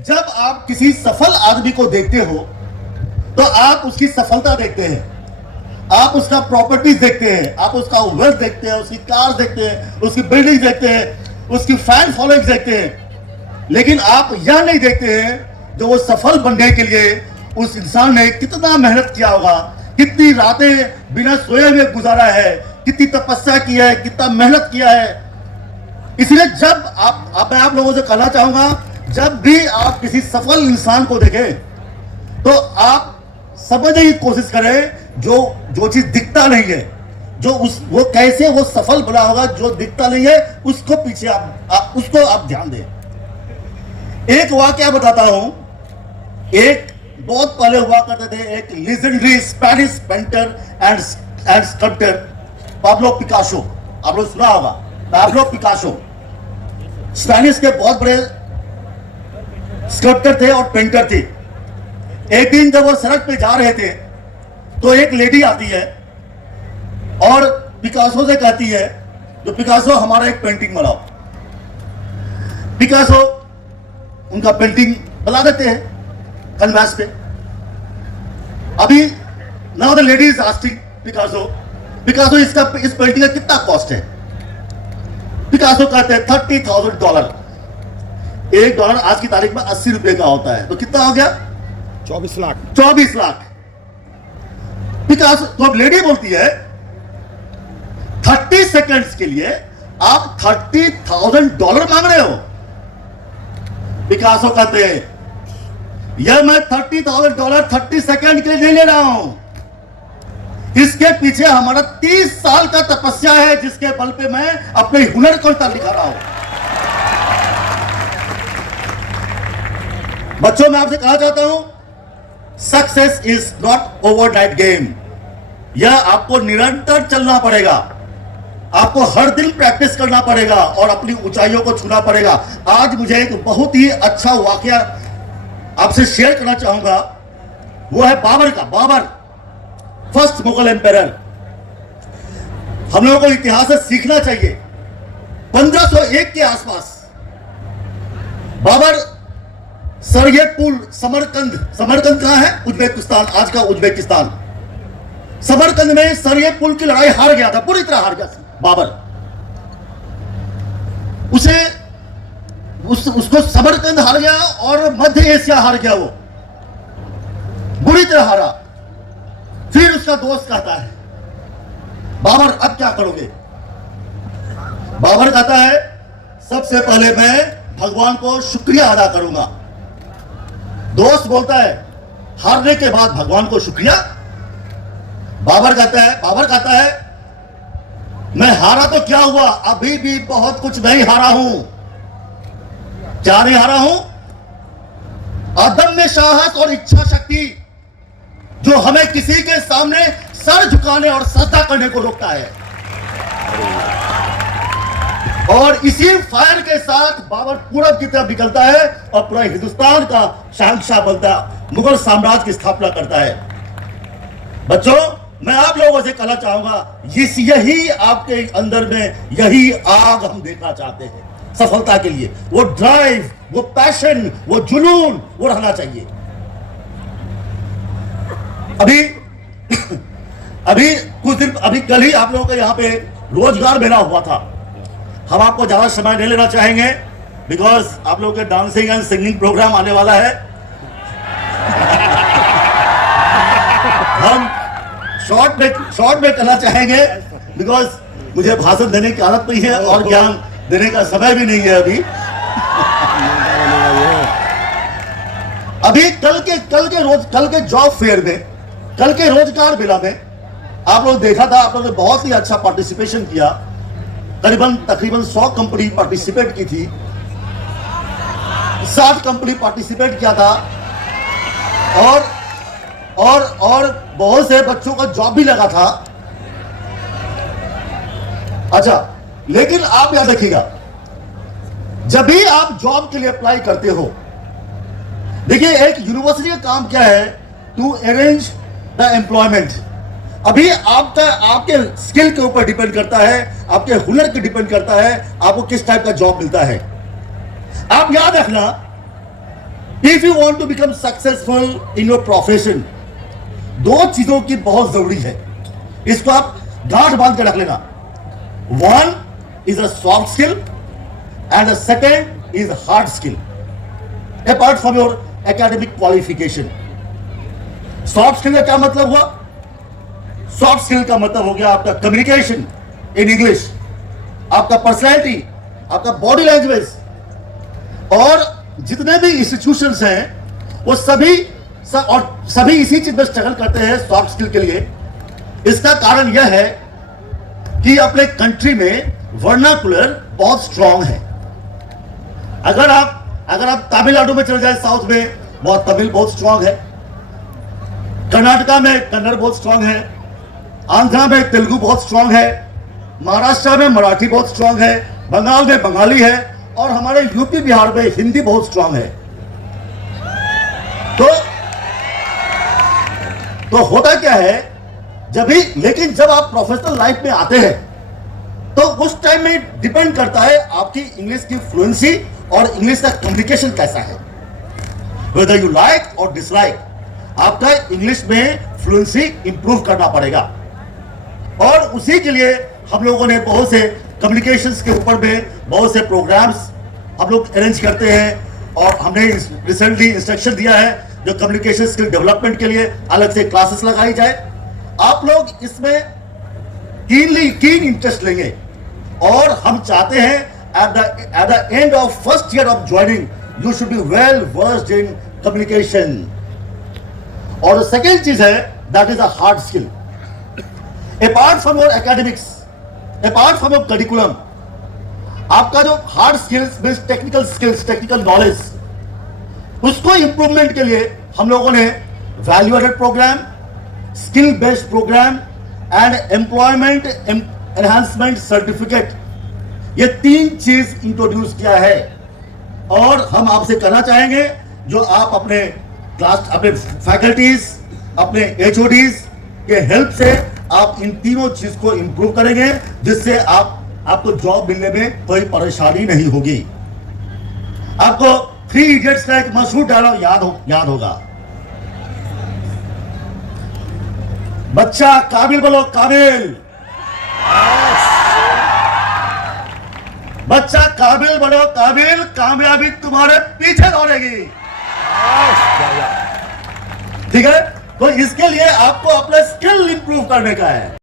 जब आप किसी सफल आदमी को देखते हो तो आप उसकी सफलता देखते हैं, आप उसका प्रॉपर्टीज देखते हैं, आप उसका वेल्थ देखते हैं, उसकी कार देखते हैं, उसकी बिल्डिंग देखते हैं, उसकी फैन फॉलोइंग देखते हैं। लेकिन आप यह नहीं देखते हैं जो वो सफल बनने के लिए उस इंसान ने कितना मेहनत किया होगा, कितनी रातें बिना सोए हुए गुजारा है, कितनी तपस्या की है, कितना मेहनत किया है। इसलिए जब मैं आप लोगों से कहना चाहूंगा, जब भी आप किसी सफल इंसान को देखें तो आप समझने की कोशिश करें जो चीज दिखता नहीं है, वो कैसे वो सफल बना होगा, जो दिखता नहीं है उसको पीछे उसको आप ध्यान दें। एक वाकया बताता हूं। एक बहुत पहले हुआ करते थे एक legendary Spanish painter and sculptor Pablo Picasso. आप लोग सुना होगा, पाब्लो पिकासो स्पेनिश के बहुत बड़े स्कल्पटर थे और पेंटर थे। एक दिन जब वो सड़क पे जा रहे थे तो एक लेडी आती है और पिकासो से कहती है, जो पिकासो हमारा एक पेंटिंग बनाओ। पिकासो उनका पेंटिंग बना देते हैं कैनवास पे। अभी now the lady is asking Picasso इस पेंटिंग का कितना कॉस्ट है? पिकासो कहते हैं $30,000। $1 आज की तारीख में 80 रुपए का होता है, तो कितना हो गया? 24 लाख। 24 लाख। पिकासो तो अब लेडी बोलती है 30 सेकंड्स के लिए आप $30,000 मांग रहे हो? पिकासो कहते हैं यह मैं $30,000 30 सेकंड के लिए नहीं ले रहा हूं, इसके पीछे हमारा 30 साल का तपस्या है, जिसके बल पे मैं अपने हुनर को दिखा रहा हूं। बच्चों, मैं आपसे कहना चाहता हूं, success is not overnight game. यह आपको निरंतर चलना पड़ेगा, आपको हर दिन प्रैक्टिस करना पड़ेगा और अपनी ऊंचाइयों को छूना पड़ेगा। आज मुझे एक बहुत ही अच्छा वाकया आपसे शेयर करना चाहूंगा। वो है बाबर का। Babur first Mughal empire. हम लोगों को इतिहास से सीखना चाहिए। 1501 के आसपास बाबर सरयेपुल समरकंद कहां है? उज्बेकिस्तान, आज का उज्बेकिस्तान। समरकंद में सरयेपुल की लड़ाई हार गया था, पूरी तरह हार गया बाबर। उसको समरकंद हार गया और मध्य एशिया हार गया, वो बुरी तरह हारा। फिर उसका दोस्त कहता है, बाबर अब क्या करोगे? बाबर कहता है, सबसे पहले मैं भगवान को शुक्रिया अदा करूंगा। दोस्त बोलता है, हारने के बाद भगवान को शुक्रिया? बाबर कहता है मैं हारा तो क्या हुआ, अभी भी बहुत कुछ नहीं हारा हूं। क्या नहीं हारा हूं? अदम्य साहस और इच्छा शक्ति, जो हमें किसी के सामने सर झुकाने और सजदा करने को रोकता है। और इसी फायर के साथ बाबर पूरब की तरफ निकलता है और पूरा हिंदुस्तान का शहंशाह बनता, मुगल साम्राज्य की स्थापना करता है। बच्चों, मैं आप लोगों से कहना चाहूंगा, यही आपके अंदर में यही आग हम देखना चाहते हैं सफलता के लिए। वो ड्राइव, वो पैशन, वो जुनून, वो रहना चाहिए। अभी कल ही आप लोगों के यहाँ पे रोजगार मेला हुआ था। हम आपको ज्यादा समय नहीं लेना चाहेंगे, बिकॉज आप लोगों के डांसिंग एंड सिंगिंग प्रोग्राम आने वाला है। हम शॉर्ट में करना चाहेंगे, बिकॉज मुझे भाषण देने की आदत नहीं है और ज्ञान देने का समय भी नहीं है। अभी कल के जॉब फेयर में, कल के रोजगार मेला में आप लोग देखा था, आप लोगों ने बहुत ही अच्छा पार्टिसिपेशन किया। तकरीबन 100 कंपनी पार्टिसिपेट की थी, 60 कंपनी पार्टिसिपेट किया था और बहुत से बच्चों का जॉब भी लगा था। अच्छा, लेकिन आप याद रखिएगा, जब भी आप जॉब के लिए अप्लाई करते हो, देखिए एक यूनिवर्सिटी का काम क्या है, टू अरेंज द एम्प्लॉयमेंट। अभी आपके स्किल के ऊपर डिपेंड करता है, आपके हुनर के डिपेंड करता है आपको किस टाइप का जॉब मिलता है। आप याद रखना, if you want to become successful in your profession, दो चीजों की बहुत जरूरी है, इसको आप गांठ बांध के रख लेना. One is a soft skill and the second is hard skill apart from your academic qualification. Soft skill का क्या मतलब हुआ? सॉफ्ट स्किल का मतलब हो गया आपका कम्युनिकेशन इन इंग्लिश, आपका पर्सनैलिटी, आपका बॉडी लैंग्वेज. और जितने भी इंस्टीट्यूशंस हैं वो सभी इसी चीज में स्ट्रगल करते हैं सॉफ्ट स्किल के लिए. इसका कारण यह है कि अपने कंट्री में वर्नाकुलर बहुत स्ट्रांग है. अगर आप तमिलनाडु में चले जाए, साउथ में बहुत तमिल बहुत स्ट्रांग है, कर्नाटका में कन्नड़ बहुत स्ट्रांग है, आंध्रा में तेलुगु बहुत स्ट्रांग है, महाराष्ट्र में मराठी बहुत स्ट्रांग है, बंगाल में बंगाली है, और हमारे यूपी बिहार में हिंदी बहुत स्ट्रांग है. तो होता क्या है, लेकिन जब आप प्रोफेशनल लाइफ में आते हैं तो उस टाइम में डिपेंड करता है आपकी इंग्लिश की फ्लुएंसी और इंग्लिश का कम्युनिकेशन कैसा है. वेदर यू लाइक और डिसलाइक, आपका इंग्लिश में फ्लुएंसी इंप्रूव करना पड़ेगा. और उसी के लिए हम लोगों ने बहुत से कम्युनिकेशंस के ऊपर में बहुत से प्रोग्राम्स हम लोग अरेंज करते हैं. और हमने रिसेंटली इंस्ट्रक्शन दिया है जो कम्युनिकेशन स्किल डेवलपमेंट के लिए अलग से क्लासेस लगाई जाए. आप लोग इसमें कीन इंटरेस्ट लेंगे और हम चाहते हैं at the end of first year of joining you should be well versed in communication. और सेकेंड चीज है that is a hard skill. Apart from your academics, apart from your curriculum, आपका जो hard skills means technical skills, technical knowledge, उसको improvement के लिए हम लोगों ने value added programme, skill based programme and employment enhancement certificate, ये तीन चीज इंट्रोड्यूस किया है. और हम आपसे कहना चाहेंगे जो आप अपने फैकल्टीज, अपने एचओडीज के हेल्प से आप इन तीनों चीज को इंप्रूव करेंगे, जिससे आपको जॉब मिलने में कोई परेशानी नहीं होगी. आपको 3 इडियट्स का एक मशहूर डायलॉग याद होगा, बच्चा काबिल बोलो काबिल, बच्चा काबिल बोलो काबिल, कामयाबी तुम्हारे पीछे दौड़ेगी. ठीक है, तो इसके लिए आपको अपना स्किल इंप्रूव करने का है.